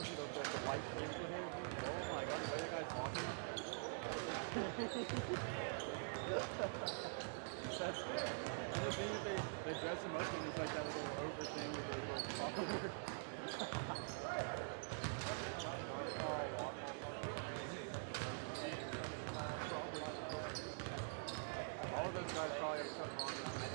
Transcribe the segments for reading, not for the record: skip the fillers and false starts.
the white shirts with him. Oh my god, the way the guy's walking. That's and the thing is they dress him up and it's like that little over thing with the little follower. All of those guys probably have something wrong with them.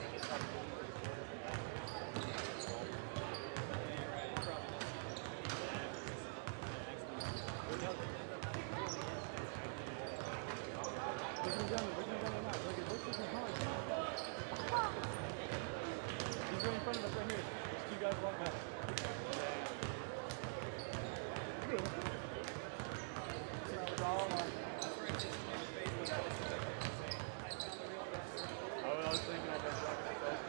He's right in front of us right here. There's two guys walking back. I was thinking I got shot myself.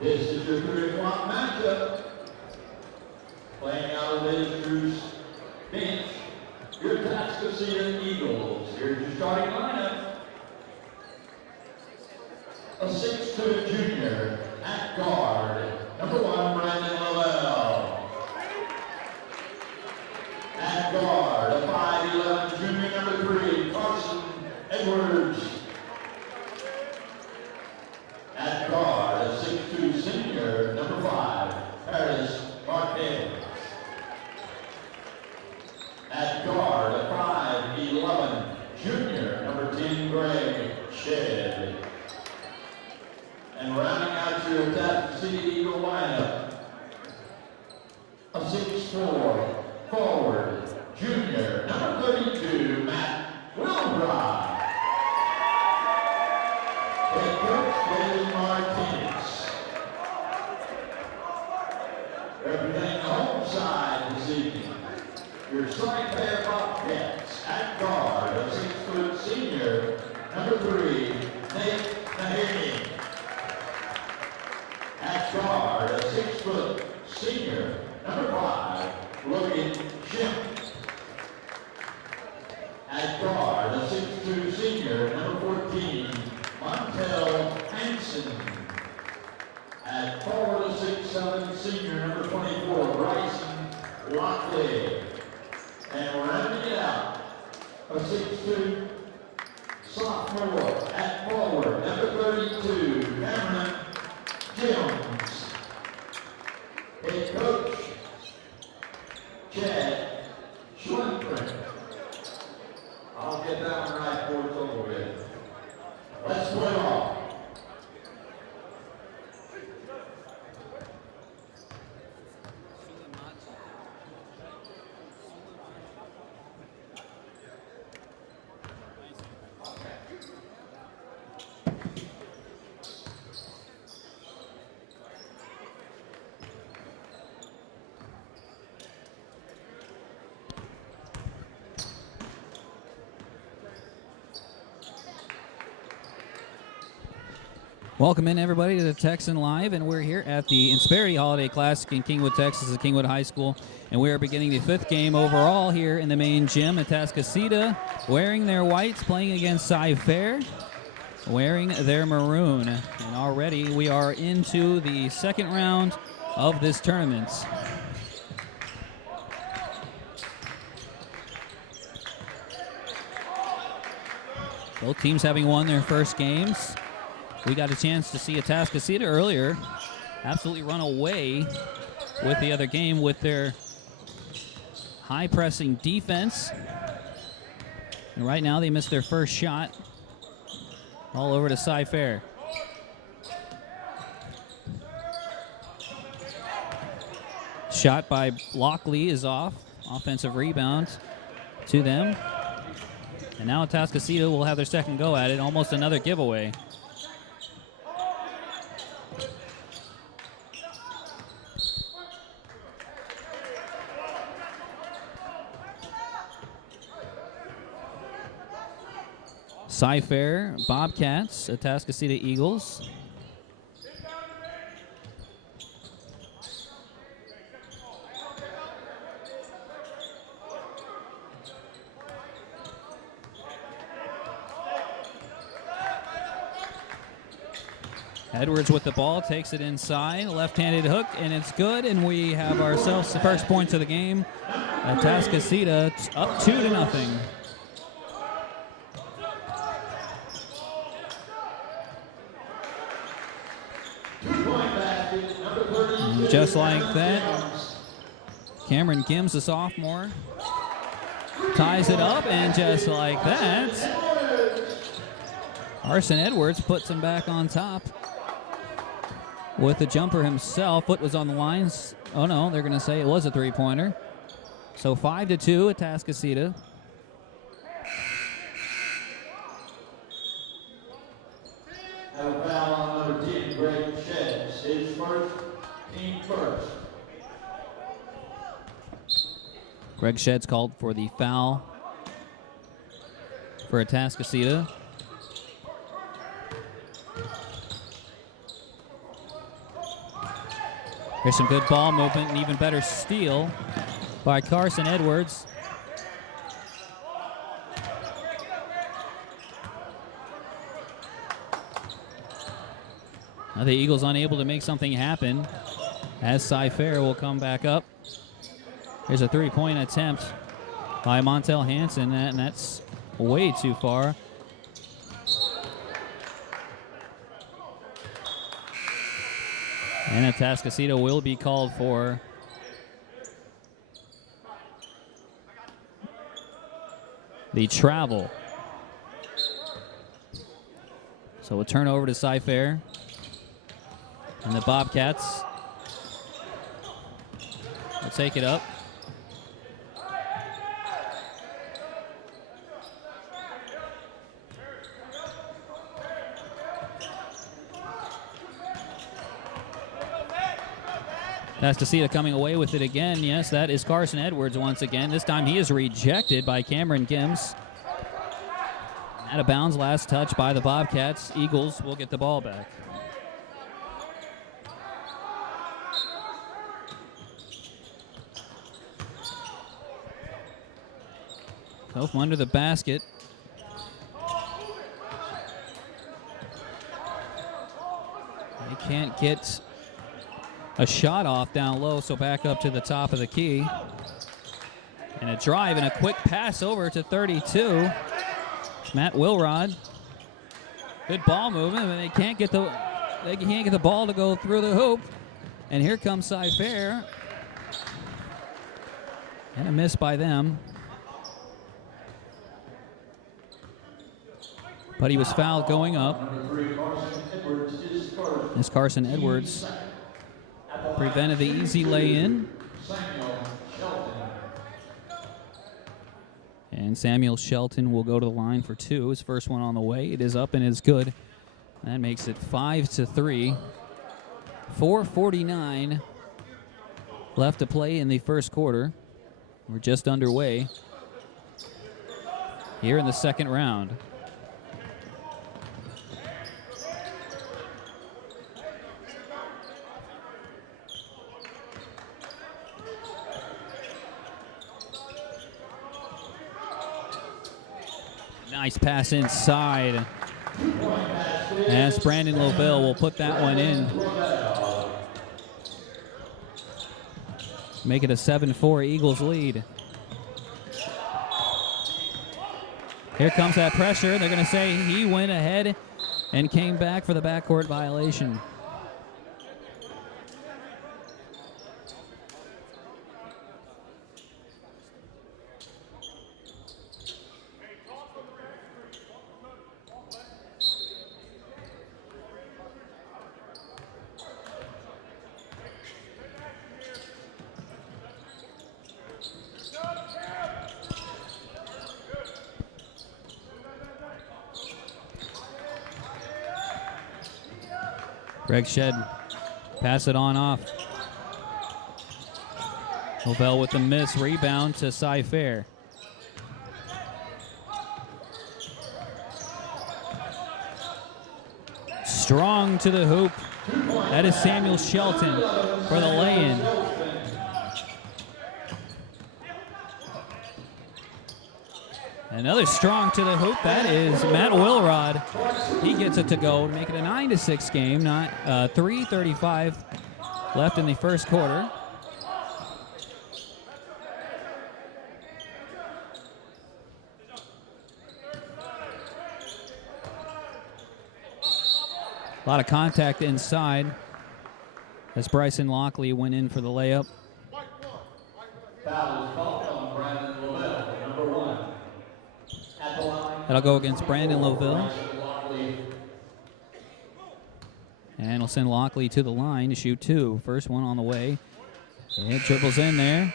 This is your 3 o'clock matchup. Playing out of Laser's bench, your Atascocita Eagles. Here's your starting lineup. A 6'2" junior at guard, number 1, Brandon Lovell. At guard, a 5'11" junior, number 3, Carson Edwards. At guard, a 6'2" senior, number 5, Paris Marquez. At guard, a 5'11" junior, number 10, Greg Shedd. And rounding out your Atascocita Eagle lineup, a 6'4" forward, junior, number 32, Matt Wilbrod. Head coach, David Martinez. Representing the home side this evening, your starting pair of Bobcats. At guard, a 6' senior, number 3, Nate Mahaney. At guard, a 6' senior, number 5, Logan Shimp. At guard, a 6'2" senior, number 14, Montel Hanson. At forward, a 6'7" senior, number 24, Bryson Lockley. And rounding it out, a 6'2" sophomore at forward, number 32, Cameron Jones. Head coach, Chad Schwimper. I'll get that one right before it's over with. Let's play off. Welcome in, everybody, to the Texan Live, and we're here at the Insperity Holiday Classic in Kingwood, Texas, at Kingwood High School, and we are beginning the 5th game overall here in the main gym. Atascocita wearing their whites, playing against Cy-Fair, wearing their maroon, and already we are into the second round of this tournament. Both teams having won their first games. We got a chance to see Atascocita earlier absolutely run away with the other game with their high-pressing defense. And right now they missed their first shot. All over to Cy-Fair. Shot by Lockley is off. Offensive rebound to them. And now Atascocita will have their second go at it. Almost another giveaway. Cy-Fair Bobcats, Atascocita Eagles. Edwards with the ball, takes it inside, left-handed hook, and it's good, and we have ourselves the first points of the game. Atascocita up 2-0. And just like that, Cameron Kim's a sophomore, ties it up, and just like that, Carson Edwards puts him back on top with the jumper himself. Foot was on the lines. Oh no, they're going to say it was a three-pointer. So 5-2, Atascocita. Have a foul on number 10, Greg Sheds. His first, team first. Greg Sheds called for the foul for Atascocita. Here's some good ball movement and even better steal by Carson Edwards. Now the Eagles unable to make something happen as Cy-Fair will come back up. Here's a three-point attempt by Montel Hansen, and that's way too far. And Atascocita will be called for the travel. So a turnover to Cy-Fair. And the Bobcats will take it up. Atascocita coming away with it again. Yes, that is Carson Edwards once again. This time he is rejected by Cameron Gims. Out of bounds, last touch by the Bobcats. Eagles will get the ball back. Go from under the basket. They can't get a shot off down low, so back up to the top of the key. And a drive and a quick pass over to 32. Matt Wilrod. Good ball movement, but they can't get the ball to go through the hoop. And here comes Cy-Fair. And a miss by them. But he was fouled going up. As Carson Edwards prevented the easy lay-in. And Samuel Shelton will go to the line for two. His first one on the way. It is up and is good. That makes it 5-3. 4:49 left to play in the first quarter. We're just underway here in the second round. Nice pass inside. As Brandon Lovell will put that one in. Make it a 7-4 Eagles lead. Here comes that pressure. They're going to say he went ahead and came back for the backcourt violation. Greg Shed, pass it on off. Lovell with the miss, rebound to Cy-Fair. strong to the hoop. That is Samuel Shelton for the lay-in. Another strong to the hoop. That is Matt Wilrod. He gets it to go to make it a 9-6 game. Not 3:35 left in the first quarter. A lot of contact inside as Bryson Lockley went in for the layup. Foul is called on Brandon Lavelle, number 1. At the line. That'll go against Brandon Lavelle. And we'll send Lockley to the line to shoot 2. First one on the way. And it dribbles in there.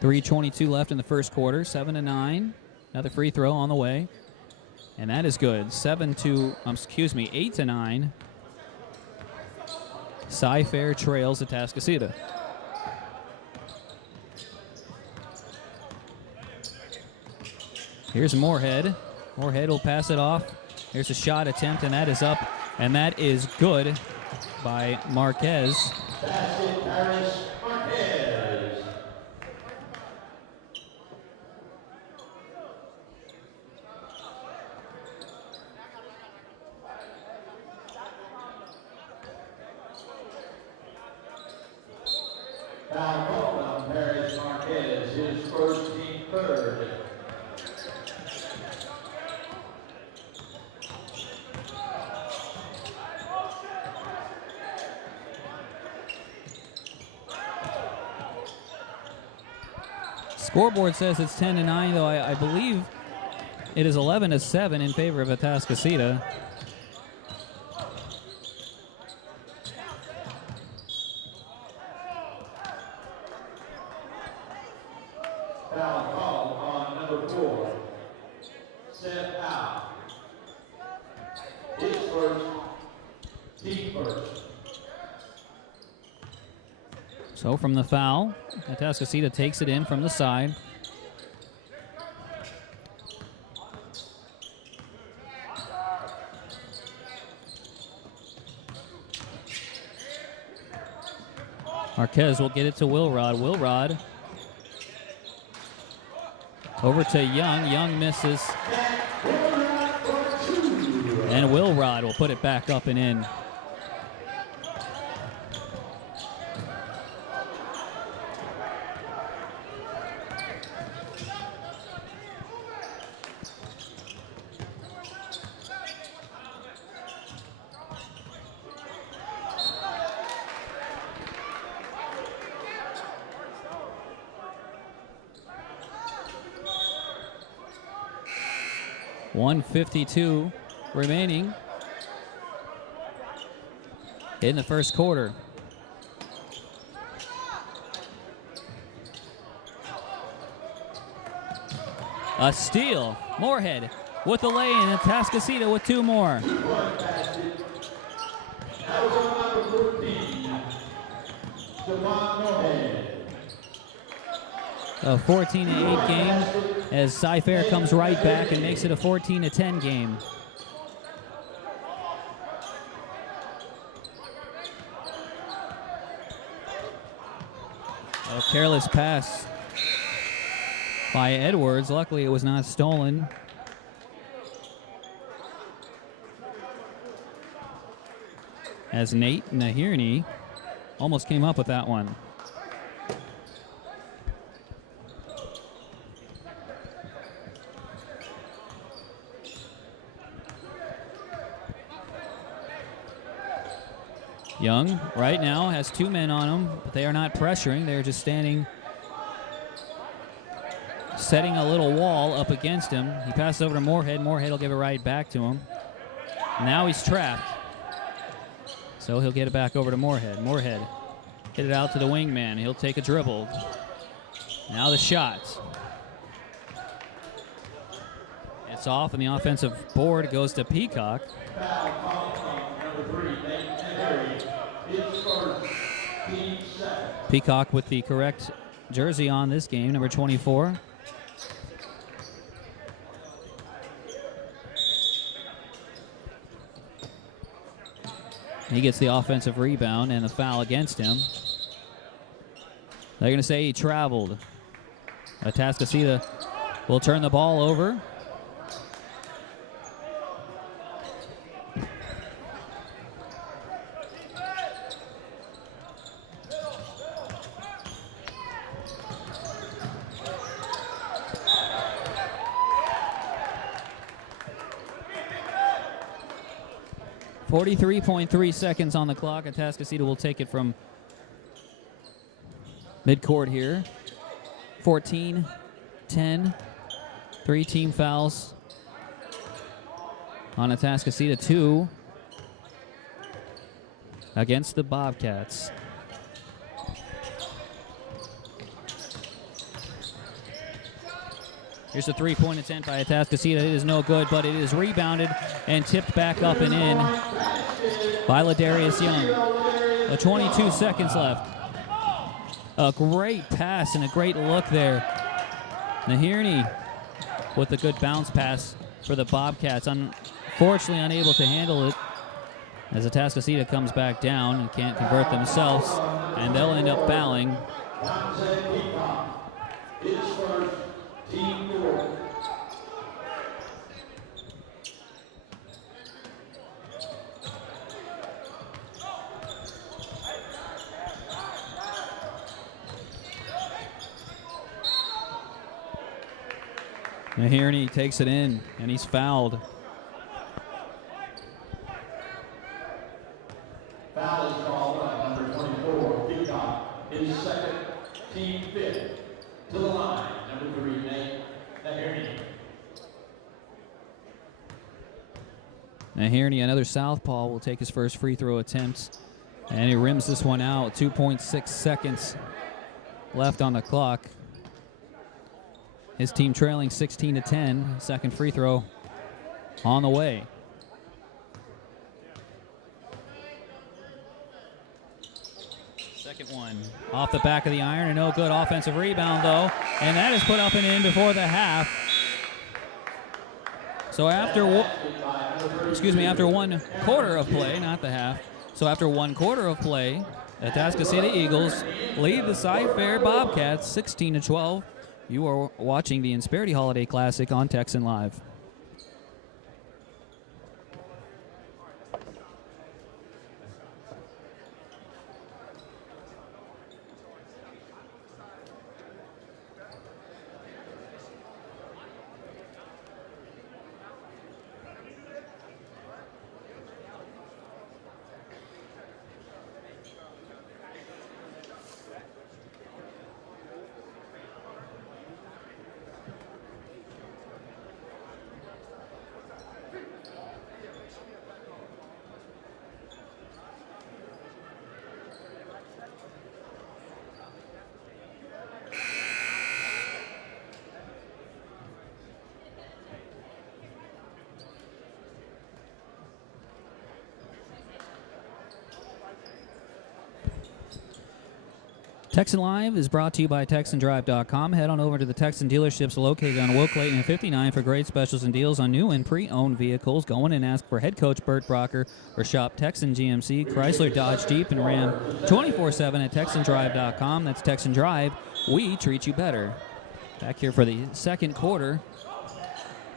.322 left in the first quarter, 7-9. Another free throw on the way. And that is good. 8-9. Cy-Fair trails Atascocita. Here's Moorhead. Moorhead will pass it off. Here's a shot attempt, and that is up. And that is good by Marquez. Basket, Paris Marquez. Foul called on Paris Marquez, his first, team third. Scoreboard says it's 10-9, though I believe it is 11-7 in favor of Atascocita. Foul called on number 4. Step out. His first, team first. So from the foul, Atascocita takes it in from the side. Marquez will get it to Wilrod. Wilrod over to Young. Young misses. And Wilrod will put it back up and in. .152 remaining in the first quarter. A steal. Moorhead with the lay-in, and Atascocita with 2 more. A 14-8 game as Cy-Fair comes right back and makes it a 14-10 game. A careless pass by Edwards. Luckily, it was not stolen. As Nate Nahirny almost came up with that one. Young right now has 2 men on him, but they are not pressuring. They're just standing, setting a little wall up against him. He passes over to Moorhead. Moorhead will give it right back to him. Now he's trapped. So he'll get it back over to Moorhead. Moorhead hit it out to the wingman. He'll take a dribble. Now the shot. It's off, and the offensive board goes to Peacock. Team 7. Peacock with the correct jersey on this game, number 24. He gets the offensive rebound and the foul against him. They're going to say he traveled. Atascocita will turn the ball over. .3 seconds on the clock. Atascocita will take it from midcourt here. 14, 10, 3 team fouls on Atascocita, 2 against the Bobcats. Here's a three-point attempt by Atascocita. It is no good, but it is rebounded and tipped back up and in by Ladarius Young. 22 seconds left. A great pass and a great look there. Nahirny with a good bounce pass for the Bobcats. Unfortunately unable to handle it as Atascocita comes back down and can't convert themselves, and they'll end up fouling. Team 4. Nahirny takes it in, and he's fouled. Foul is called on number 24, Peacock. His second, team 5th. To the line, number 3, Nate Nahirny. Nahirny, another southpaw, will take his first free throw attempt, and he rims this one out. 2.6 seconds left on the clock. His team trailing 16-10. Second free throw on the way. Second one off the back of the iron, and no good. Offensive rebound though, and that is put up and in before the half. So after 1 quarter of play, not the half. So after 1 quarter of play, Atascocita Eagles lead the Cy-Fair Bobcats 16-12. You are watching the Insperity Holiday Classic on Texan Live. Texan Live is brought to you by TexanDrive.com. Head on over to the Texan dealerships located on Will Clayton and 59 for great specials and deals on new and pre-owned vehicles. Go in and ask for head coach Bert Brocker or shop Texan GMC, Chrysler, Dodge, Jeep, and Ram 24/7 at TexanDrive.com. That's Texan Drive. We treat you better. Back here for the second quarter.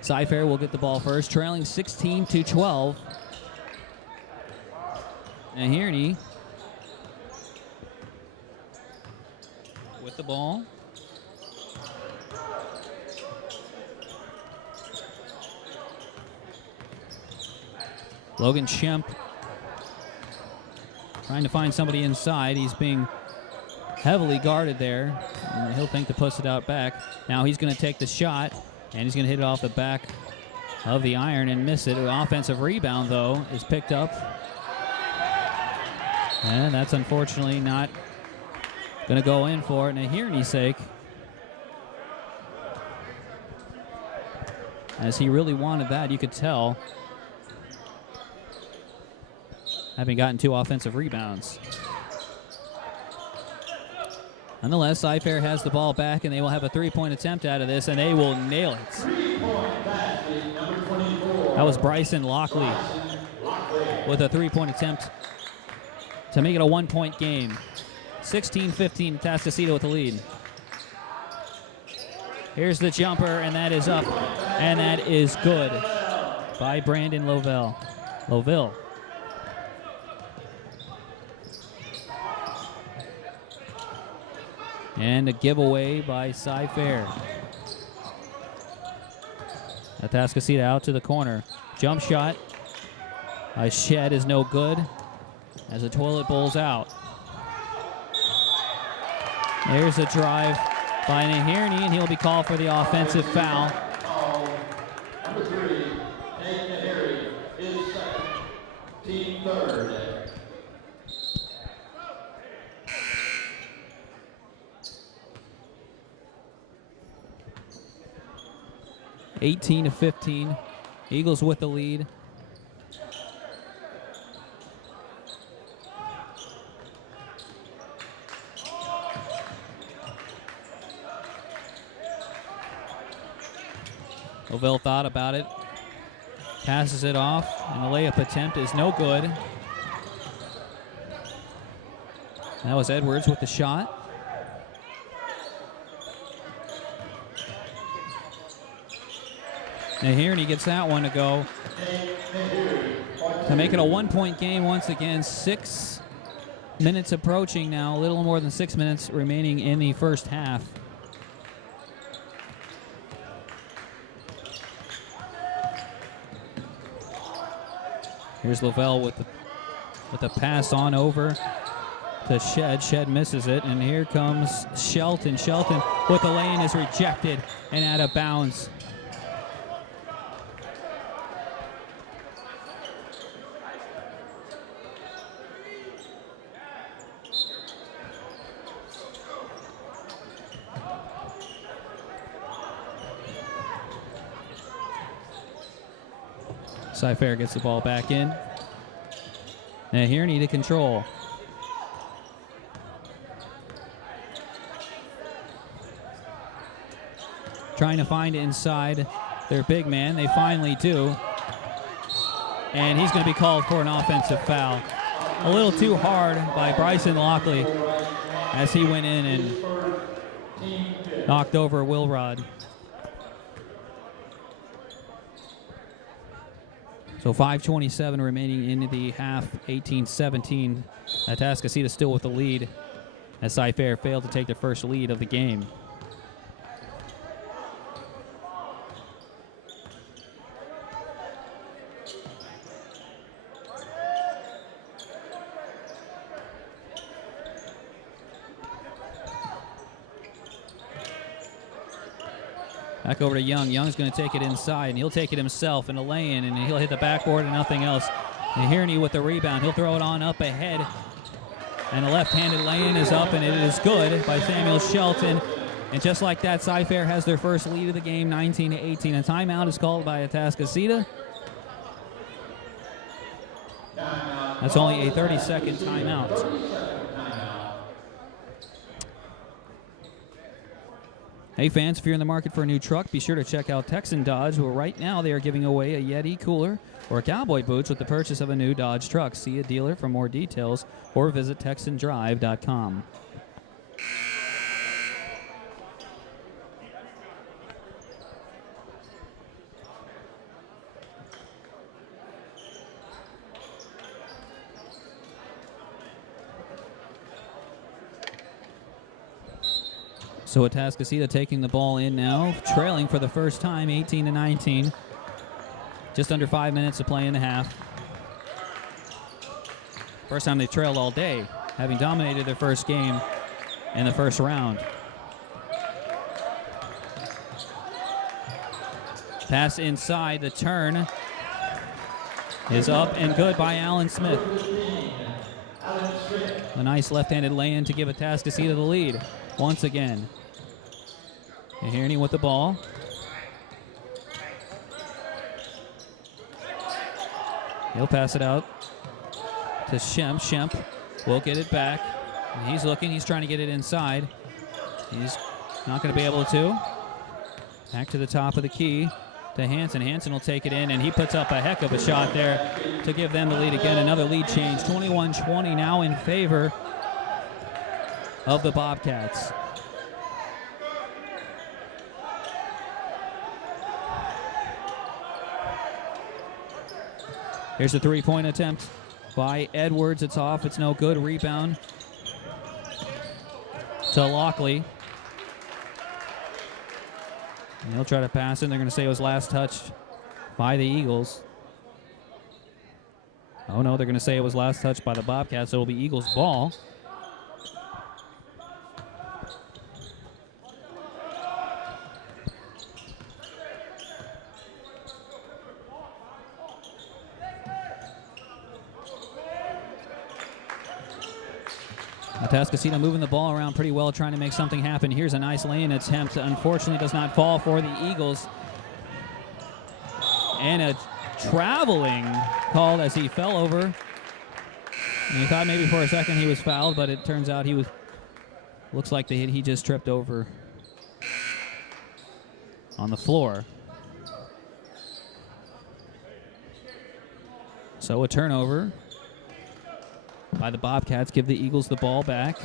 Cy-Fair will get the ball first, trailing 16-12. Nahirny with the ball. Logan Schemp trying to find somebody inside. He's being heavily guarded there, and he'll think to push it out back. Now he's going to take the shot, and he's going to hit it off the back of the iron and miss it. An offensive rebound, though, is picked up. And that's unfortunately not going to go in for Nahirny's sake, as he really wanted that. You could tell, having gotten 2 offensive rebounds. Nonetheless, Cy-Fair has the ball back, and they will have a three-point attempt out of this, and they will nail it. 3-point basket, number 24. That was Bryson Lockley with a three-point attempt to make it a one-point game. 16-15, Atascocita with the lead. Here's the jumper, and that is up, and that is good by Brandon Lovell. And a giveaway by Cy-Fair. Atascocita out to the corner. Jump shot by Shed is no good as the toilet bowls out. There's a drive by Nahirny, and he'll be called for the offensive foul. Number 3, Nate Nahirny is second, team third. 18-15. Eagles with the lead. Lovell thought about it. Passes it off, and the layup attempt is no good. That was Edwards with the shot. Nahirny gets that one to go to make it a one-point game once again. 6 minutes approaching now, a little more than 6 minutes remaining in the first half. Here's Lovell with the pass on over to Shed. Shed misses it, and here comes Shelton. Shelton with the lane is rejected and out of bounds. Cy-Fair gets the ball back in. Nahirny to control. Trying to find inside their big man. They finally do. And he's going to be called for an offensive foul. A little too hard by Bryson Lockley as he went in and knocked over Wilrod. So 5:27 remaining in the half, 18-17. Atascocita still with the lead as Cy-Fair failed to take their first lead of the game. Back over to Young. Young's going to take it inside, and he'll take it himself and a lay-in, and he'll hit the backboard and nothing else. Nahirny with the rebound. He'll throw it on up ahead, and a left-handed lay-in is up, and it is good by Samuel Shelton. And just like that, Cy-Fair has their first lead of the game, 19-18. A timeout is called by Atascocita. That's only a 30-second timeout. Hey fans, if you're in the market for a new truck, be sure to check out Texan Dodge, where right now they are giving away a Yeti cooler or cowboy boots with the purchase of a new Dodge truck. See a dealer for more details or visit TexanDrive.com. So Atascocita taking the ball in now, trailing for the first time, 18-19. Just under 5 minutes to play in the half. First time they trailed all day, having dominated their first game in the first round. Pass inside, the turn is up and good by Alan Smith. A nice left-handed lay-in to give Atascocita the lead once again. Nahirny with the ball. He'll pass it out to Shemp. Shemp will get it back. And he's looking. He's trying to get it inside. He's not going to be able to. Back to the top of the key to Hansen. Hansen will take it in, and he puts up a heck of a shot there to give them the lead again. Another lead change, 21-20 now in favor of the Bobcats. Here's a three-point attempt by Edwards. It's off. It's no good. Rebound to Lockley. And he'll try to pass it. They're going to say it was last touched by the Eagles. Oh, no, they're going to say it was last touched by the Bobcats. So it'll be Eagles ball. Atascocita moving the ball around pretty well, trying to make something happen. Here's a nice lay-in attempt. Unfortunately, does not fall for the Eagles. And a traveling called as he fell over. And he thought maybe for a second he was fouled, but it turns out he was. Looks like the hit he just tripped over on the floor. So a turnover by the Bobcats. Give the Eagles the ball back.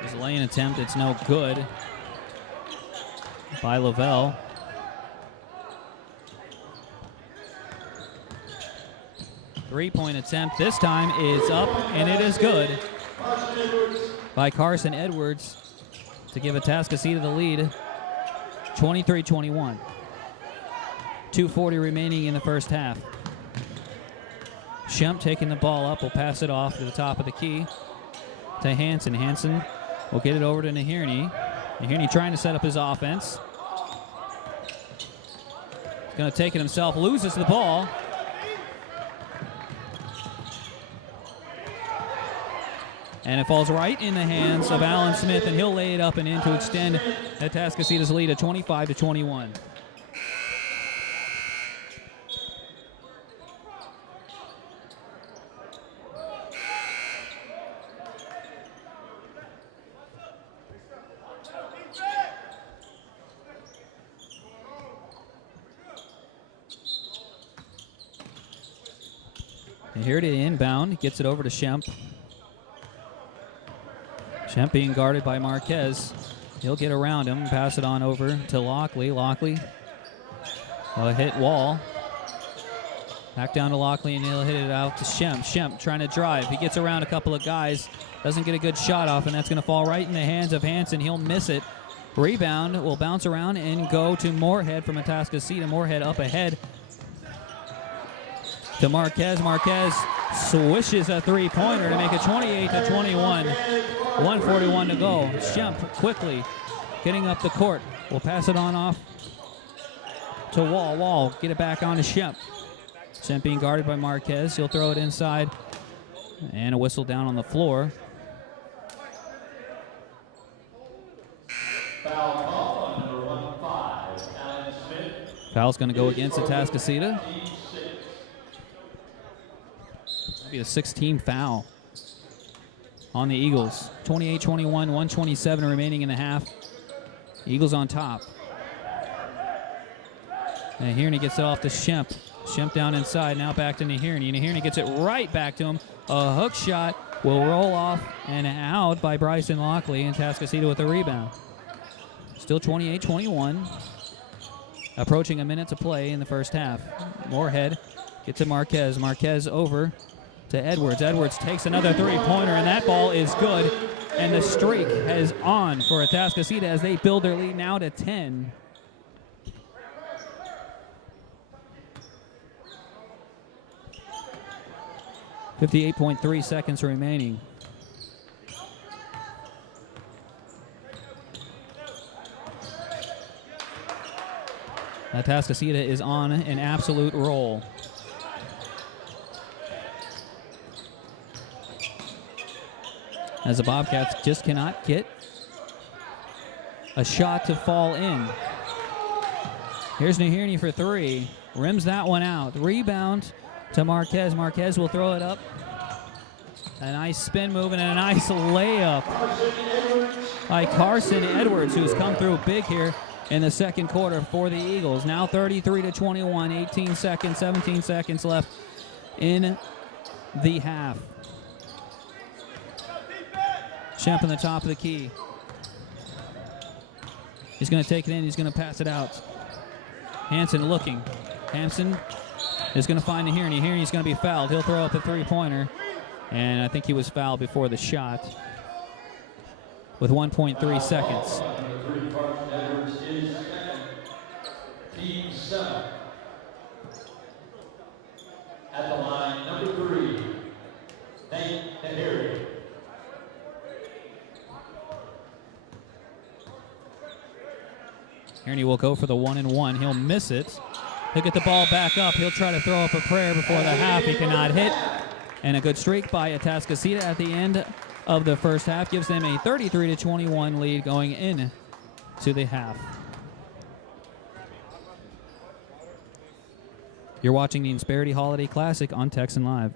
His lay-in attempt, it's no good by Lavelle. Three-point attempt this time is up, and it is good by Carson Edwards to give Atascocita the lead, 23-21. 2:40 remaining in the first half. Schemp taking the ball up, will pass it off to the top of the key to Hansen. Hansen will get it over to Nahirny. Nahirny trying to set up his offense. He's going to take it himself, loses the ball. And it falls right in the hands of Alan Smith, and he'll lay it up and in to extend Atascocita's lead at 25-21. And here to inbound, gets it over to Schemp. Schemp being guarded by Marquez. He'll get around him, pass it on over to Lockley. Lockley hit wall. Back down to Lockley, and he'll hit it out to Schemp. Schemp trying to drive. He gets around a couple of guys. Doesn't get a good shot off, and that's going to fall right in the hands of Hansen. He'll miss it. Rebound will bounce around and go to Moorhead from Atascocita. Moorhead up ahead to Marquez. Marquez swishes a three-pointer to make it 28-21. 1:41 to go. Schemp quickly getting up the court. We'll pass it on off to Wall. Wall, get it back on to Schemp. Schemp being guarded by Marquez. He'll throw it inside. And a whistle down on the floor. Foul's going to go against Atascocita. That'll be a 16 foul on the Eagles. 28-21, 1:27 remaining in the half. Eagles on top. And Nahirny gets it off to Schemp. Schemp down inside, now back to Nahirny. Nahirny gets it right back to him. A hook shot will roll off and out by Bryson Lockley, and Atascocita with the rebound. Still 28-21. Approaching a minute to play in the first half. Moorhead gets to Marquez. Marquez over to Edwards. Edwards takes another three-pointer, and that ball is good. And the streak is on for Atascocita as they build their lead now to 10. .3 seconds remaining. Atascocita is on an absolute roll. as the Bobcats just cannot get a shot to fall in. Here's Nahirny for three. Rims that one out. Rebound to Marquez. Marquez will throw it up. A nice spin move and a nice layup by Carson Edwards, who's come through big here in the second quarter for the Eagles. Now 33-21, 18 seconds, 17 seconds left in the half. Shemp on the top of the key. He's going to take it in. He's going to pass it out. Hansen looking. Hansen is going to find Nahirny. Nahirny's going to be fouled. He'll throw up a three-pointer. And I think he was fouled before the shot with 1.3 seconds. Team 7. At the line, number 3, Nate Nahirny. Nahirny will go for the 1-and-1. He'll miss it. He'll get the ball back up. He'll try to throw up a prayer before the half. He cannot hit. And a good streak by Atascocita at the end of the first half gives them a 33-21 lead going in to the half. You're watching the Insperity Holiday Classic on Texan Live.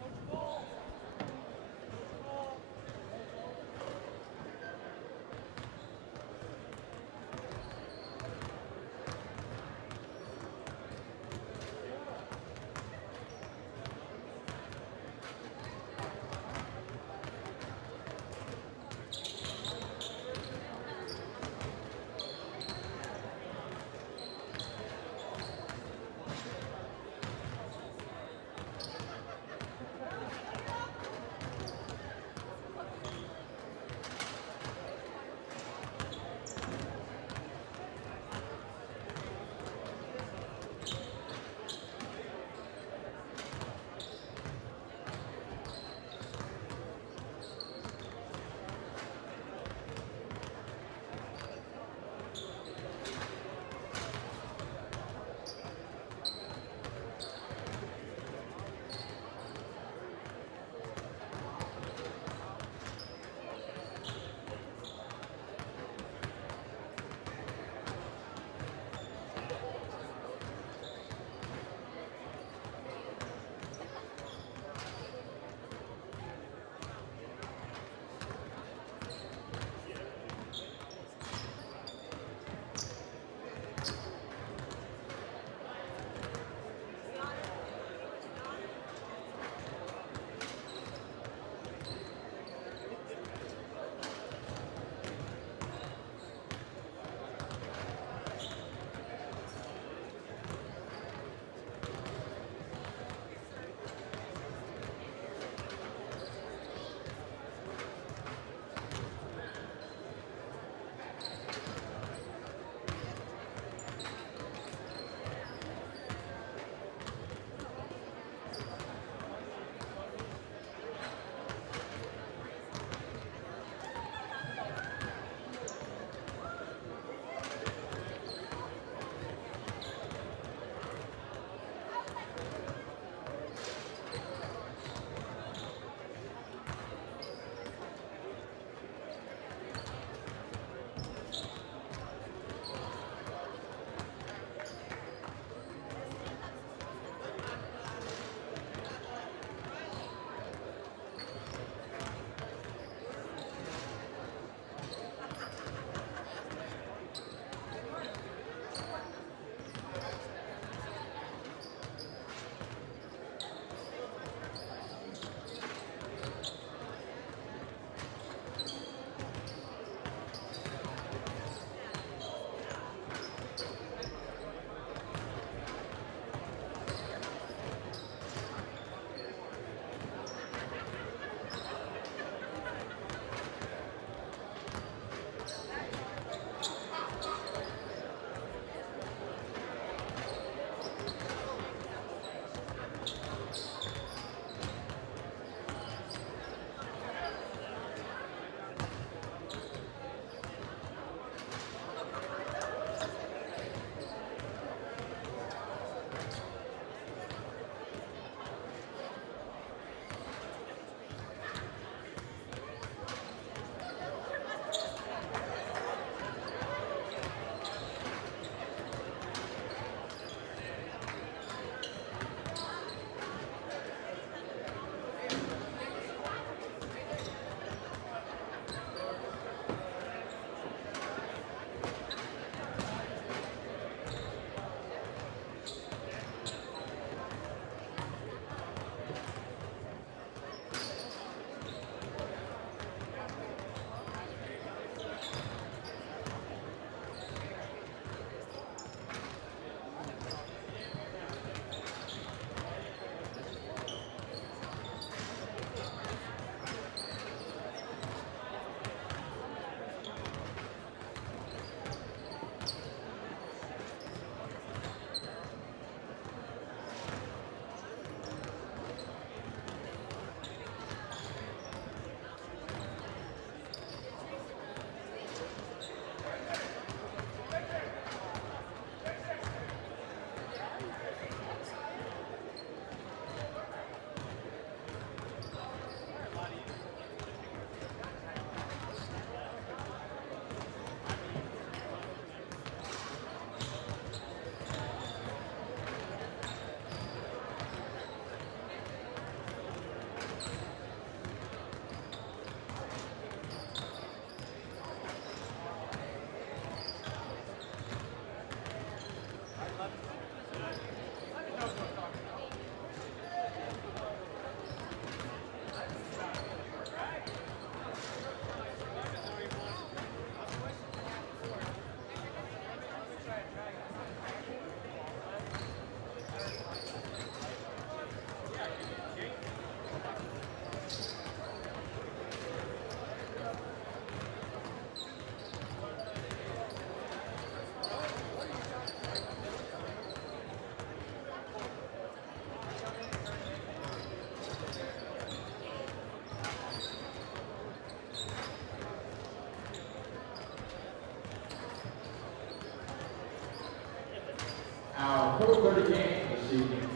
our 4:30 game this evening.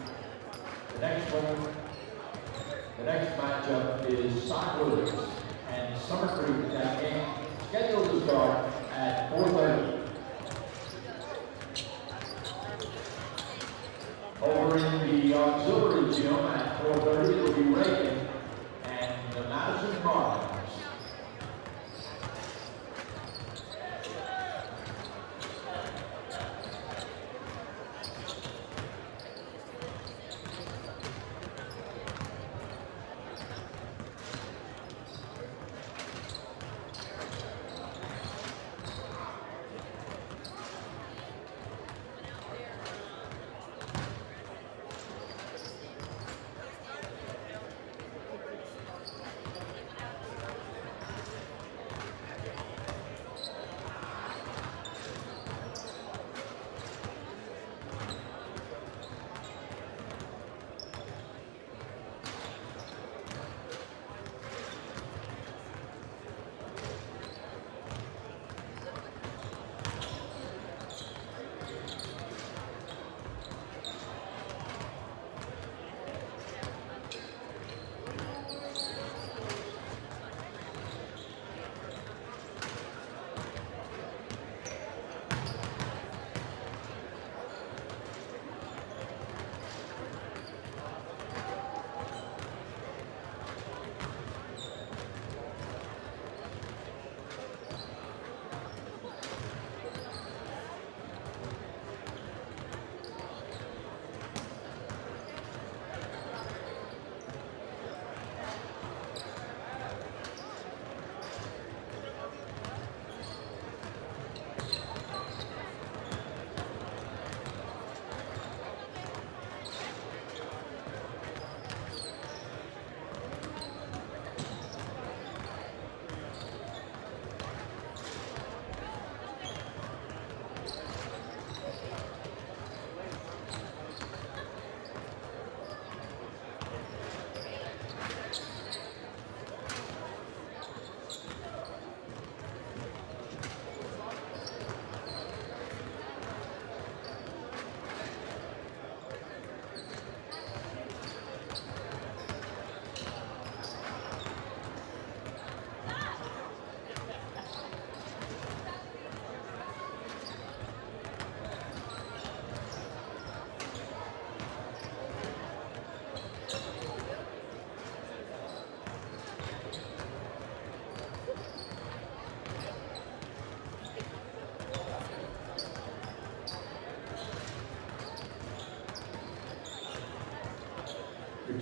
The next matchup is St. Louis and Summer Creek. That game scheduled to start at 4:30. Over in the auxiliary gym at 4:30, it will be Reagan and the Madison Cardinals.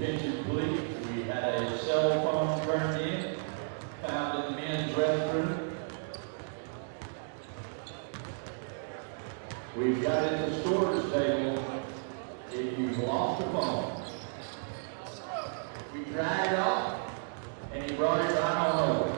Attention please, we had a cell phone turned in, found in the men's restroom. We've got it at the storage table if you've lost a phone. We tried it off and he brought it right on over.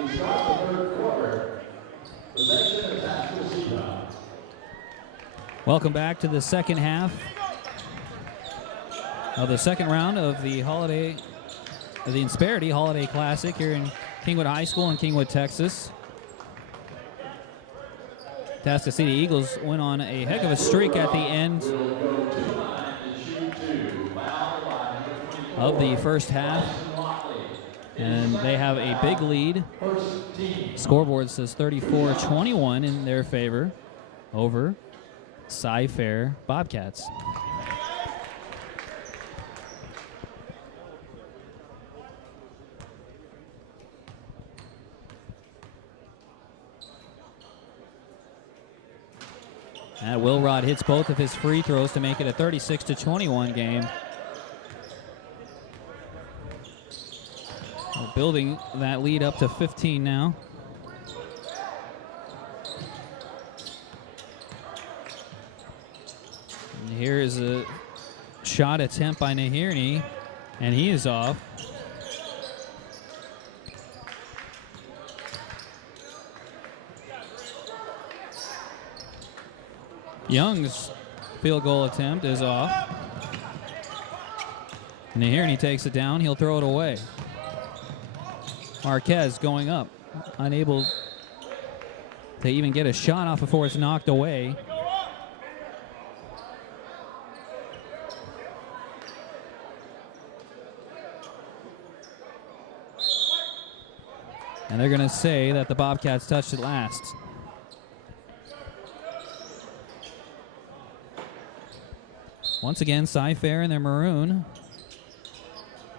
We start the third quarter. Possession of Atascocita. Welcome back to the second half of the second round of the Insperity Holiday Classic here in Kingwood High School in Kingwood, Texas. Atascocita Eagles went on a heck of a streak at the end of the first half, and they have a big lead. Scoreboard says 34-21 in their favor over Cy-Fair Bobcats. And Wilrod hits both of his free throws to make it a 36-21 game. We're building that lead up to 15 now. And here is a shot attempt by Nahirny, and he is off. Young's field goal attempt is off. Nahirny takes it down. He'll throw it away. Marquez going up, unable to even get a shot off before it's knocked away. And they're going to say that the Bobcats touched it last. Once again, Cy-Fair in their maroon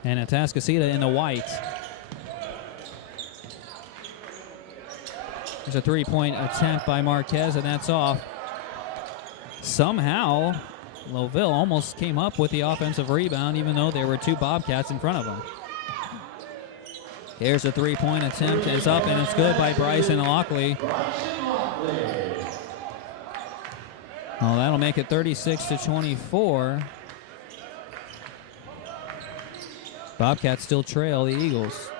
and Atascocita in the white. There's a three-point attempt by Marquez, and that's off. Somehow, Loville almost came up with the offensive rebound, even though there were two Bobcats in front of him. Here's a three-point attempt. It's up, and it's good by Bryson Lockley. Oh, that'll make it 36-24. Bobcats still trail the Eagles.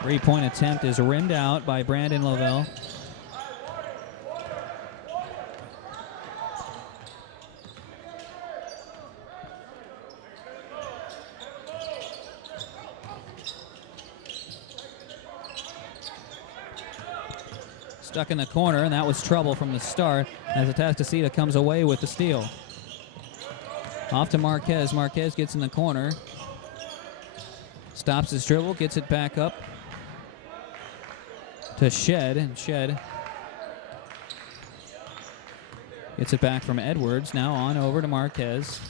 Three-point attempt is rimmed out by Brandon Lovell. Stuck in the corner, and that was trouble from the start as Atascocita comes away with the steal. Off to Marquez. Marquez gets in the corner. Stops his dribble, gets it back up to Shed, and Shed gets it back from Edwards. Now on over to Marquez.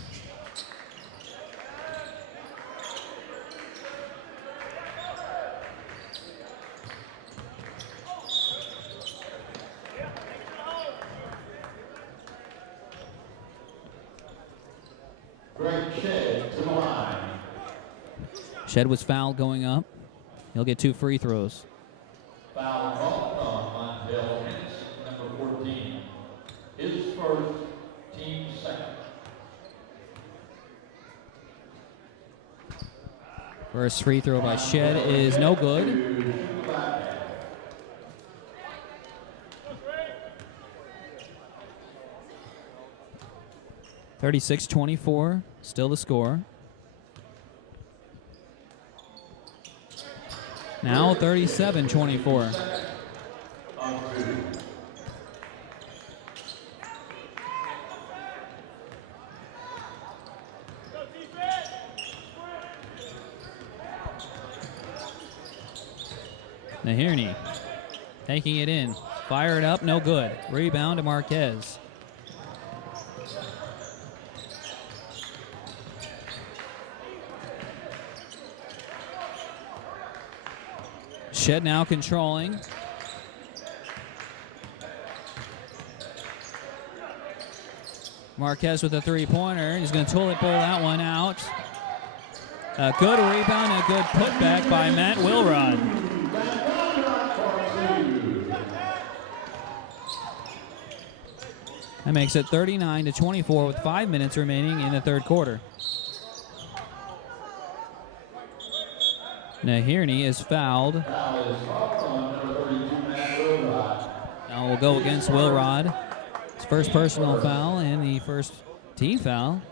Shed was fouled going up. He'll get two free throws. Foul called on Bill Hicks, number 14. His first, team second. First free throw by Shed is no good. 36-24, still the score. Now 37-24. Nahirny taking it in. Fire it up, no good. Rebound to Marquez. Shed now controlling. Marquez with a three-pointer. He's going to toilet bowl that one out. A good rebound, a good putback by Matt Wilrod. That makes it 39-24 with 5 minutes remaining in the third quarter. Nahirny is fouled. Foul will go against Wilrod. His first personal foul and the first team foul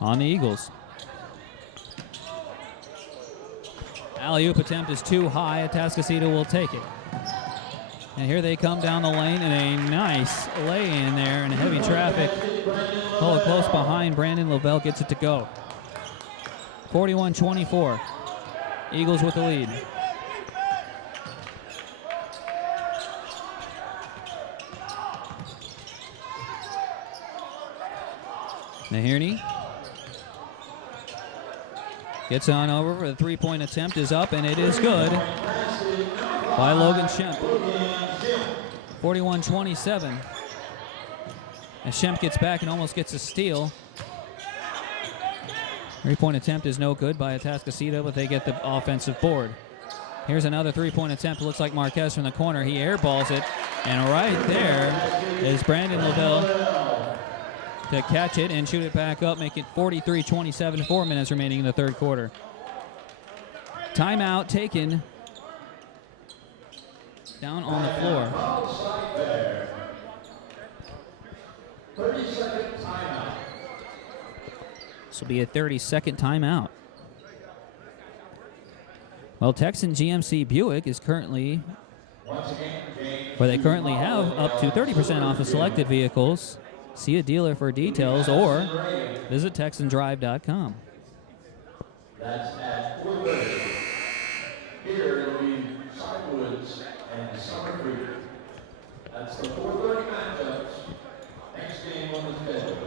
on the Eagles. Alley-oop attempt is too high. Atascocita will take it. And here they come down the lane, and a nice lay-in there in heavy traffic. Oh, close behind. Brandon Lavelle gets it to go. 41-24. Eagles with the lead. Nahirny gets on over for the three-point attempt is up, and it is good by Logan Shemp. 41-27. And Shemp gets back and almost gets a steal. Three-point attempt is no good by Atascocita, but they get the offensive board. Here's another three-point attempt. It looks like Marquez from the corner. He airballs it, and right there is Brandon Lavelle to catch it and shoot it back up, make it 43-27, 4 minutes remaining in the third quarter. Timeout taken down on the floor. 30-second timeout. This will be a 30-second timeout. Well, Texan GMC Buick is currently, where they currently have up to 30% off of selected vehicles. See a dealer for details or visit TexanDrive.com. That's at 4:30. Here it'll be Sidewoods and Summer Creek. That's the 4:30 matchups. Next game on the schedule.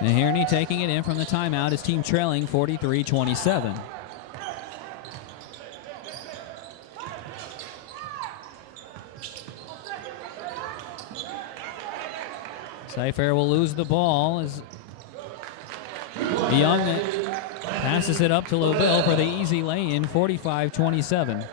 Nahirny taking it in from the timeout. His team trailing 43-27. Cypher will lose the ball as Young passes it up to Lavelle for the easy lay-in, 45-27.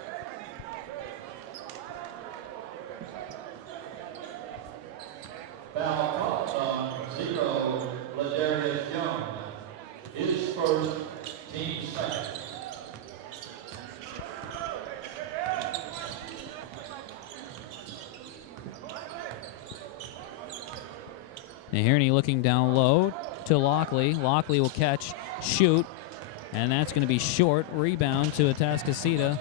Nahirny looking down low to Lockley. Lockley will catch, shoot, and that's going to be short. Rebound to Atascocita.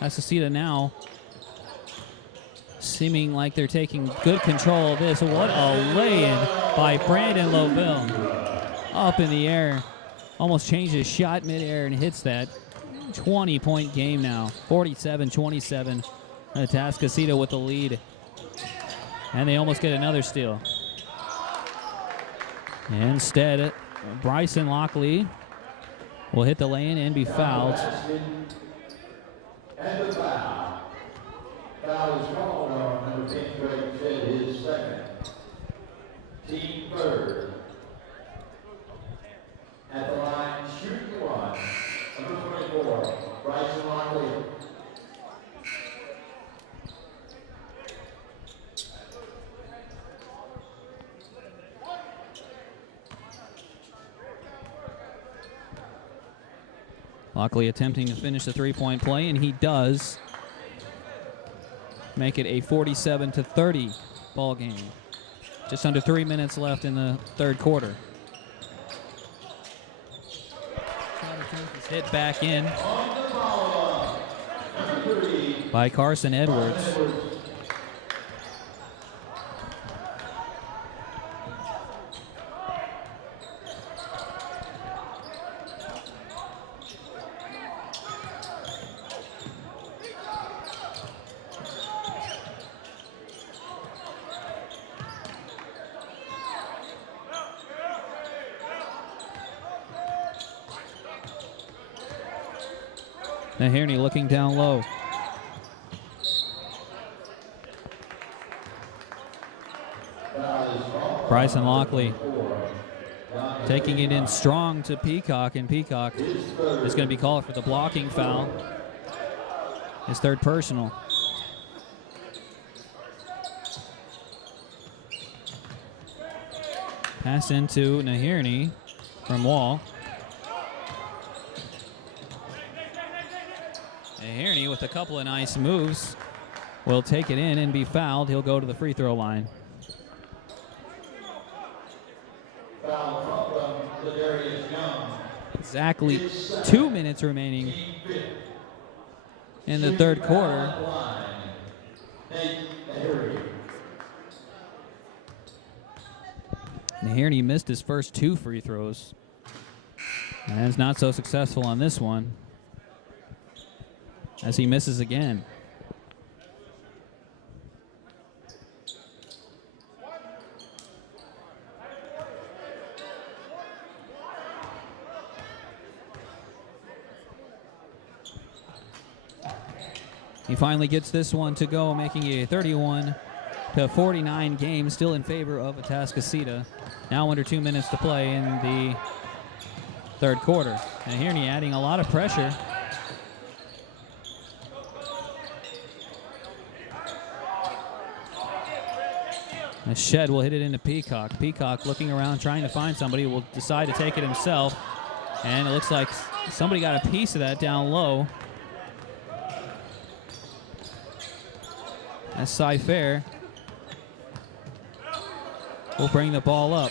Atascocita now seeming like they're taking good control of this. What a lay-in by Brandon Lavelle. Up in the air. Almost changes shot midair and hits that. 20-point game now. 47-27. Atascocita with the lead. And they almost get another steal. Instead, Bryson Lockley will hit the lane and be fouled. And the foul. Foul is called on number 10, Greg Shedd, his second. Team third. At the line, shooting one. Number 24, Bryson Lockley. Lockley attempting to finish the three-point play, and he does make it a 47-30 ball game. Just under 3 minutes left in the third quarter. Hit back in by Carson Edwards. Nahirny looking down low. Bryson Lockley Taking it in strong to Peacock, and Peacock is going to be called for the blocking foul. His third personal. Pass into Nahirny from Wall. Nahirny with a couple of nice moves will take it in and be fouled. He'll go to the free throw line. Exactly 2 minutes remaining in the third quarter. Nahirny missed his first 2 free throws and is not so successful on this one as he misses again. He finally gets this one to go, making it a 31-49 game, still in favor of Atascocita. Now under 2 minutes to play in the third quarter. And Nahirny adding a lot of pressure. And Shed will hit it into Peacock. Peacock looking around, trying to find somebody, will decide to take it himself. And it looks like somebody got a piece of that down low. As Cy Fair will bring the ball up.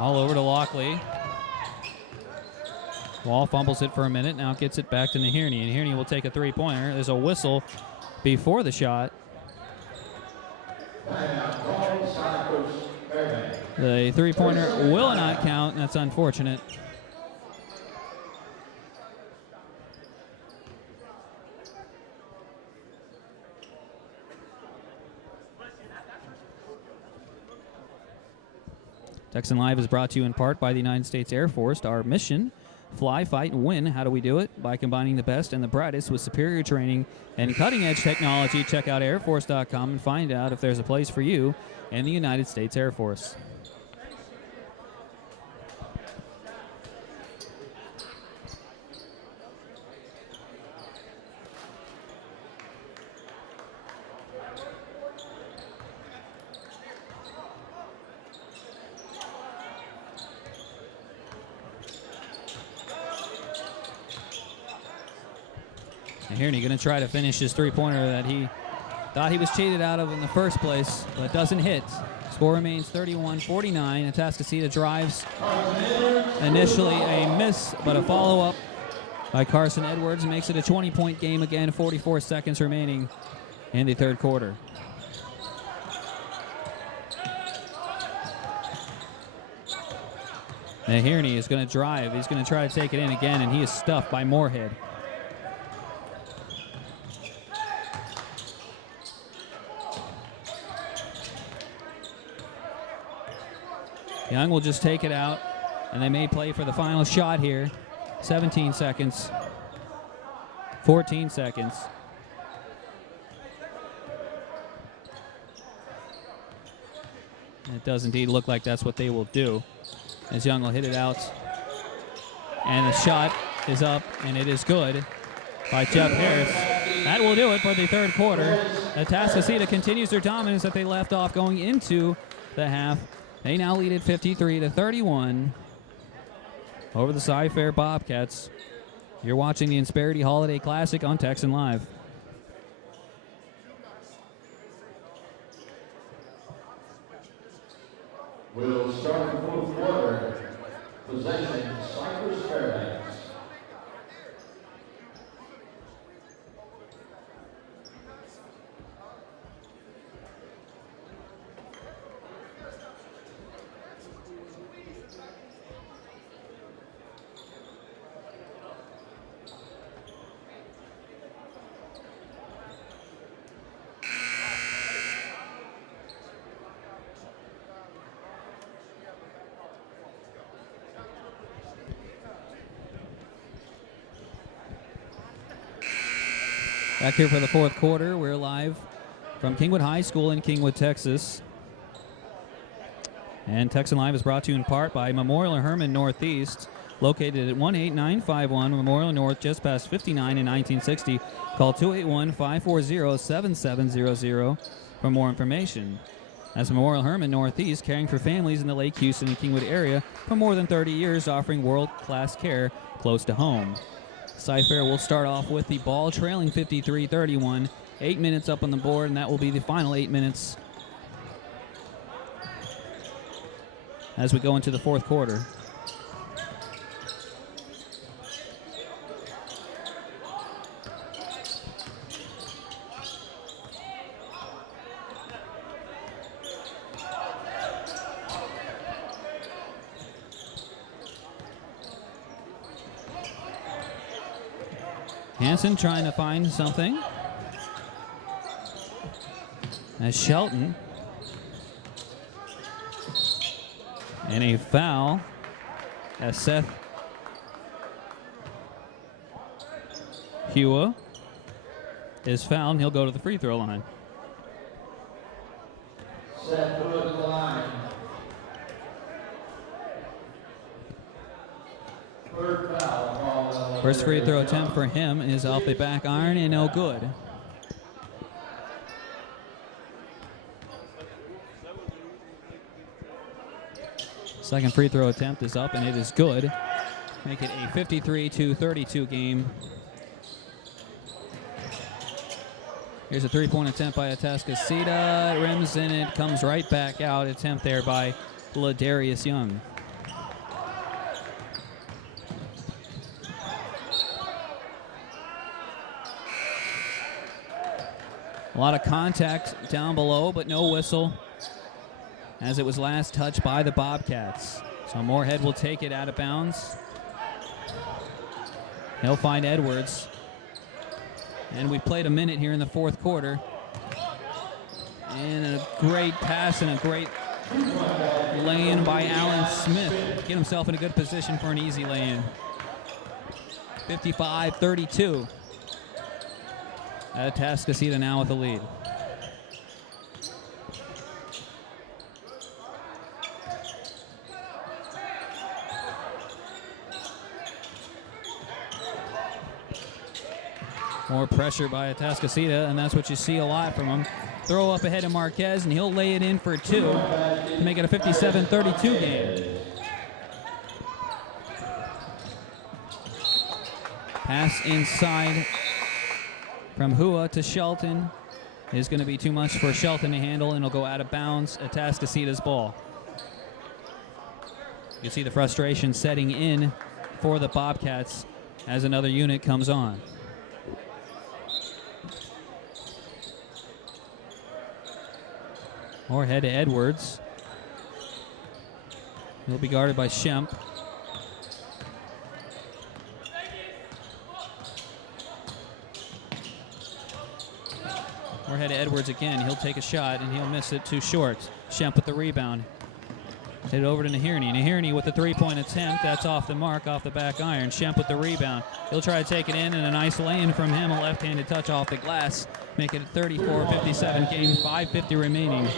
All over to Lockley. Wall fumbles it for a minute, now gets it back to Nahirny, and Nahirny will take a three-pointer. There's a whistle before the shot. The three-pointer will not count, and that's unfortunate. Texan Live is brought to you in part by the United States Air Force. Our mission, fly, fight, and win. How do we do it? By combining the best and the brightest with superior training and cutting-edge technology. Check out airforce.com and find out if there's a place for you in the United States Air Force. Nahirny going to try to finish his three-pointer that he thought he was cheated out of in the first place, but doesn't hit. Score remains 31-49. Atascocita drives. Initially a miss, but a follow-up by Carson Edwards makes it a 20-point game again, 44 seconds remaining in the third quarter. Nahirny is going to drive. He's going to try to take it in again, and he is stuffed by Moorhead. Young will just take it out, and they may play for the final shot here. 17 seconds. 14 seconds. And it does indeed look like that's what they will do, as Young will hit it out. And the shot is up, and it is good by Jeff Harris. That will do it for the third quarter. Atascocita continues their dominance that they left off going into the half. They now lead at 53-31 over the Cy Fair Bobcats. You're watching the Insperity Holiday Classic on Texan Live. We'll start the fourth quarter. Possession, Cypress Fairbanks. Back here for the fourth quarter. We're live from Kingwood High School in Kingwood, Texas. And Texan Live is brought to you in part by Memorial Hermann Northeast, located at 18951 Memorial North, just past 59 in 1960. Call 281-540-7700 for more information. That's Memorial Hermann Northeast, caring for families in the Lake Houston and Kingwood area for more than 30 years, offering world-class care close to home. Cy-Fair will start off with the ball trailing 53-31. 8 minutes up on the board, and that will be the final 8 minutes as we go into the fourth quarter. Hansen trying to find something. As Shelton. And a foul as Seth Hua is fouled, and he'll go to the free throw line. Seth Hua to the line. Third foul. First free throw attempt for him is off the back iron and no good. Second free throw attempt is up, and it is good. Make it a 53-32 game. Here's a three-point attempt by Atascocita. It rims, and it comes right back out. Attempt there by Ladarius Young. A lot of contact down below, but no whistle, as it was last touched by the Bobcats. So Moorhead will take it out of bounds. He'll find Edwards. And we've played a minute here in the fourth quarter. And a great pass and a great lay-in by Allen Smith. Get himself in a good position for an easy lay-in. 55-32. Atascocita now with the lead. More pressure by Atascocita, and that's what you see a lot from him. Throw up ahead of Marquez, and he'll lay it in for two to make it a 57-32 game. Pass inside from Hua to Shelton is going to be too much for Shelton to handle, and it'll go out of bounds. Atascocita's ball. You can see the frustration setting in for the Bobcats as another unit comes on. Moorhead to Edwards. He'll be guarded by Shemp. Moorhead to Edwards again. He'll take a shot, and he'll miss it too short. Shemp with the rebound. Hit it over to Nahirny. Nahirny with the three-point attempt. That's off the mark, off the back iron. Shemp with the rebound. He'll try to take it in, and a nice lay-in from him. A left-handed touch off the glass. Make it a 34-57 game, 5:50 remaining.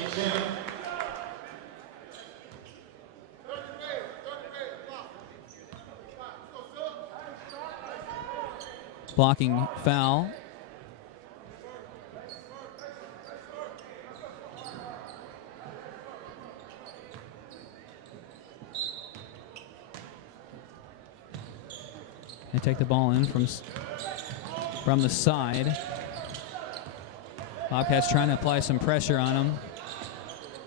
Blocking foul. They take the ball in from the side. Bobcats trying to apply some pressure on him.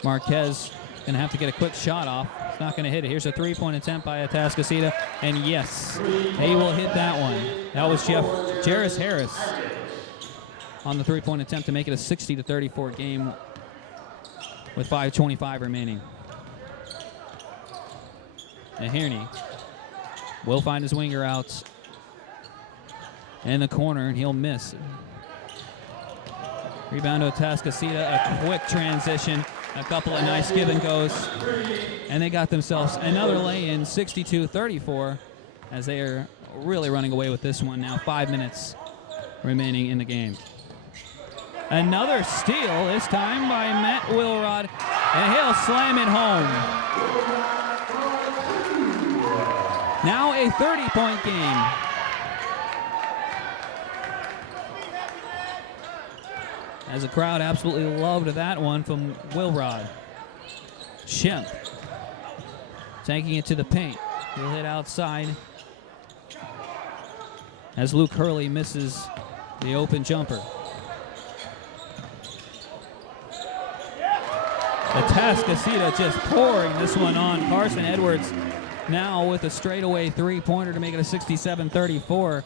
Marquez going to have to get a quick shot off. It's not going to hit it. Here's a three-point attempt by Atascocita, and yes, they will hit that one. That was Jarris Harris on the three-point attempt to make it a 60-34 game with 5:25 remaining. Nahirny will find his winger out in the corner, and he'll miss. Rebound to Atascocita, a quick transition, a couple of nice give and goes, and they got themselves another lay-in, 62-34, as they are really running away with this one now. 5 minutes remaining in the game. Another steal, this time by Matt Wilrod, and he'll slam it home. Now a 30-point game. As the crowd absolutely loved that one from Wilrod. Shemp taking it to the paint. He'll hit outside as Luke Hurley misses the open jumper. Atascocita just pouring this one on. Carson Edwards now with a straightaway three-pointer to make it a 67-34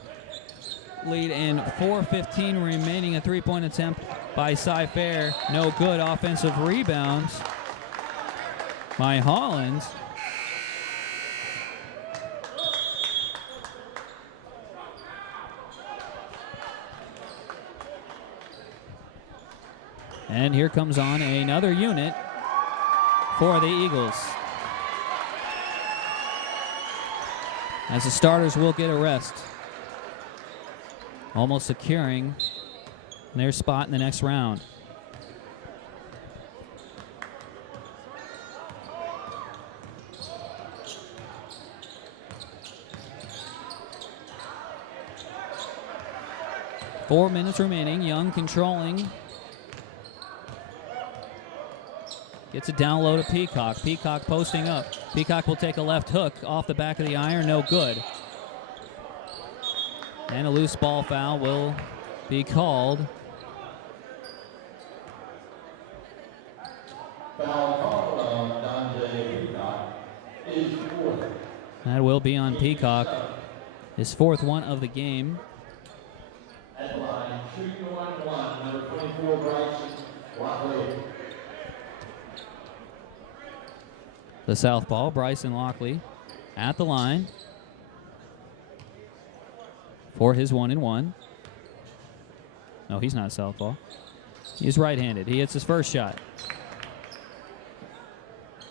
lead, and 4:15 remaining. A three-point attempt by Cy Fair. No good. Offensive rebounds by Hollins. And here comes on another unit for the Eagles, as the starters will get a rest, almost securing their spot in the next round. Four minutes remaining. Young controlling. Gets it down low to Peacock. Peacock posting up. Peacock will take a left hook off the back of the iron. No good. And a loose ball foul will be called. That will be on Peacock. His fourth one of the game. At the line, shooting 1-1, number 24, Bryson Lockley. The southpaw, Bryson Lockley, at the line for his 1-and-1. No, he's not southpaw. He's right-handed. He hits his first shot.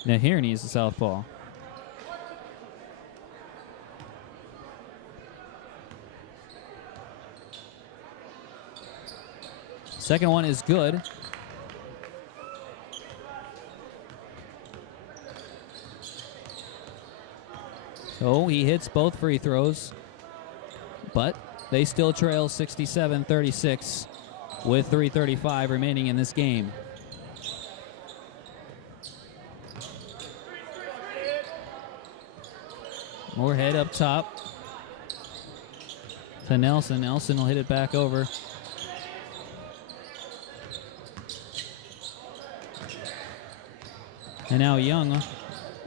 Now here he is the southpaw. Second one is good. So he hits both free throws, but they still trail 67-36 with 3:35 remaining in this game. Moorhead up top to Nelson. Nelson will hit it back over. And now Young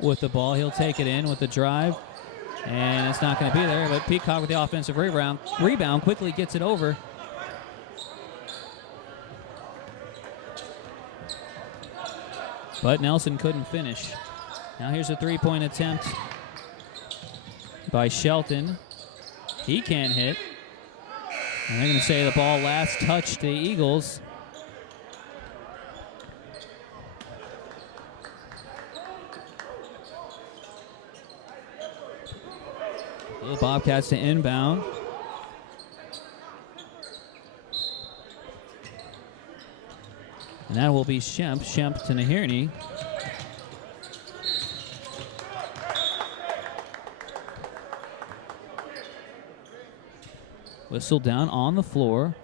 with the ball. He'll take it in with the drive. And it's not going to be there, but Peacock with the offensive rebound quickly gets it over. But Nelson couldn't finish. Now here's a three-point attempt by Shelton. He can't hit. And they're going to say the ball last touched the Eagles. The Bobcats to inbound. And that will be Shemp. Shemp to Nahirny. Whistle down on the floor.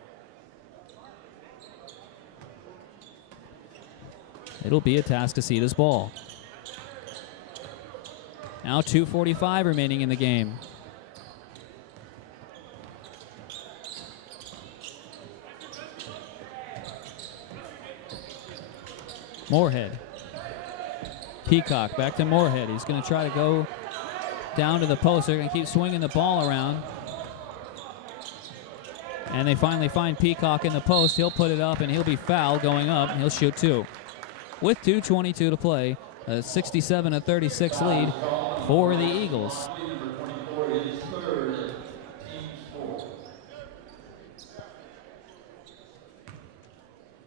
It'll be Atascocita's ball. Now 2:45 remaining in the game. Moorhead. Peacock back to Moorhead. He's going to try to go down to the post. They're going to keep swinging the ball around. And they finally find Peacock in the post. He'll put it up, and he'll be fouled going up. And he'll shoot two. With 2:22 to play, a 67-36 lead for the Eagles.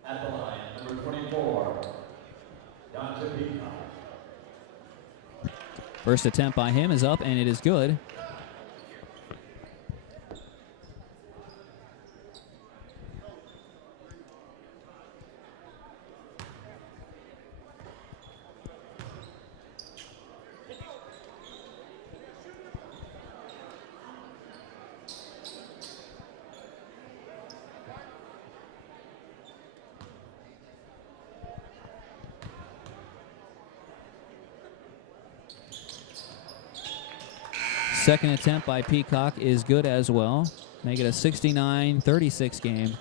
At the line, number 24, Dante Peacock. First attempt by him is up, and it is good. Second attempt by Peacock is good as well. Make it a 69-36 game.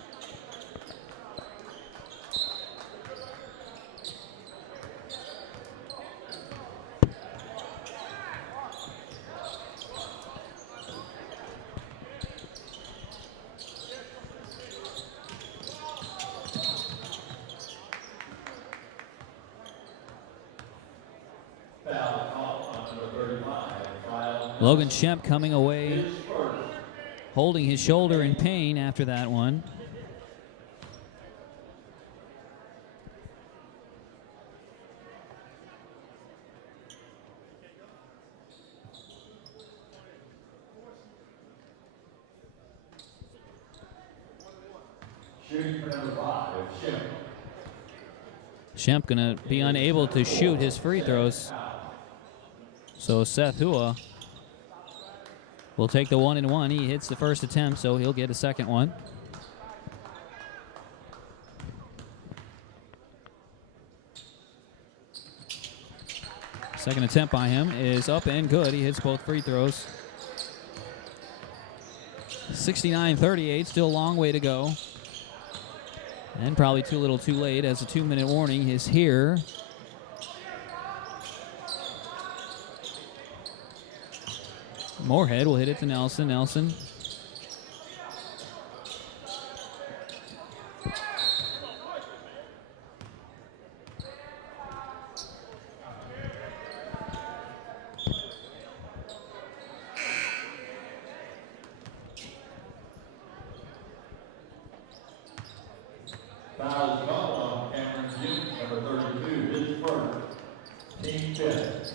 Logan Shemp coming away, holding his shoulder in pain after that one. Shooting for number 5, Shemp. Shemp going to be unable to shoot his free throws. So Seth Hua will take the 1-and-1. He hits the first attempt, so he'll get a second one. Second attempt by him is up and good. He hits both free throws. 69-38, still a long way to go. And probably too little too late, as a 2-minute warning is here. Moorhead will hit it to Nelson. Nelson. Foul is called on Cameron Jukes, number 32, his first, team fifth.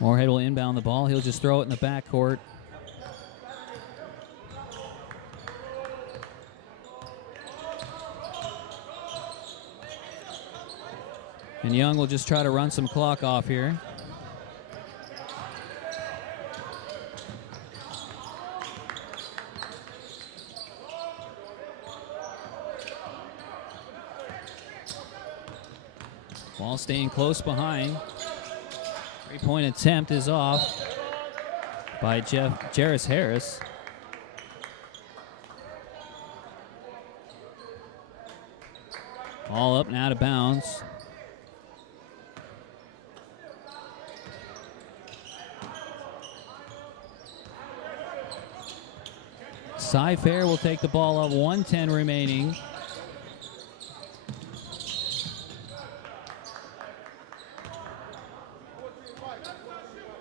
Moorhead will inbound the ball. He'll just throw it in the backcourt. And Young will just try to run some clock off here. Ball staying close behind. Three-point attempt is off by Jarris Harris. Ball up and out of bounds. Cy Fair will take the ball up, 1:10 remaining.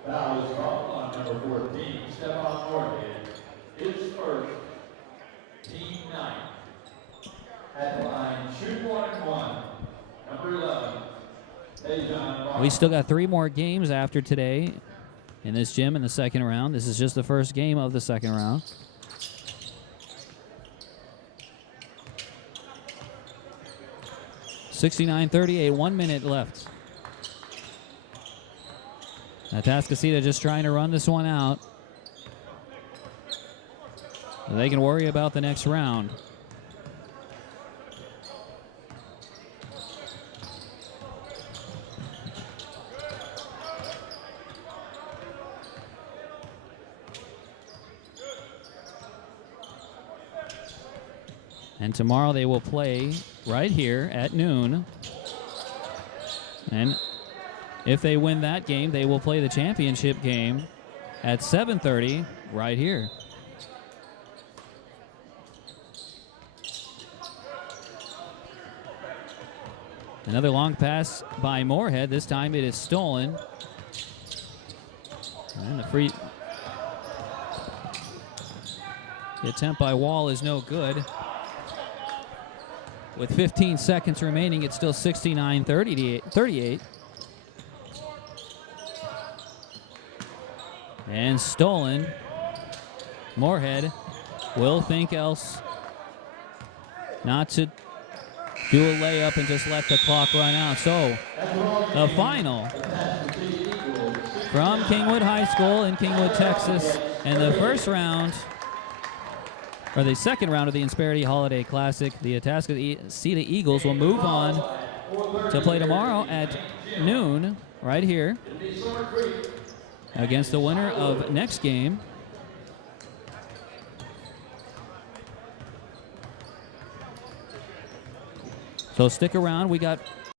Foul is called on number 14, Stephon Moorhead, his first, team 9. At the line, shoot 1-and-1, number 11, Dejan. We still got 3 more games after today in this gym in the second round. This is just the first game of the second round. (69-38), 1 minute left. Atascocita just trying to run this one out. So they can worry about the next round. And tomorrow they will play right here at noon. And if they win that game, they will play the championship game at 7:30 right here. Another long pass by Moorhead. This time it is stolen. And the attempt by Wall is no good. With 15 seconds remaining, it's still 69-38. And stolen. Moorhead will think else not to do a layup and just let the clock run out. So the final from Kingwood High School in Kingwood, Texas, and the first round, or the second round of the Insperity Holiday Classic. The Atascocita Eagles will move on to play tomorrow at noon right here against the winner of next game. So stick around. We got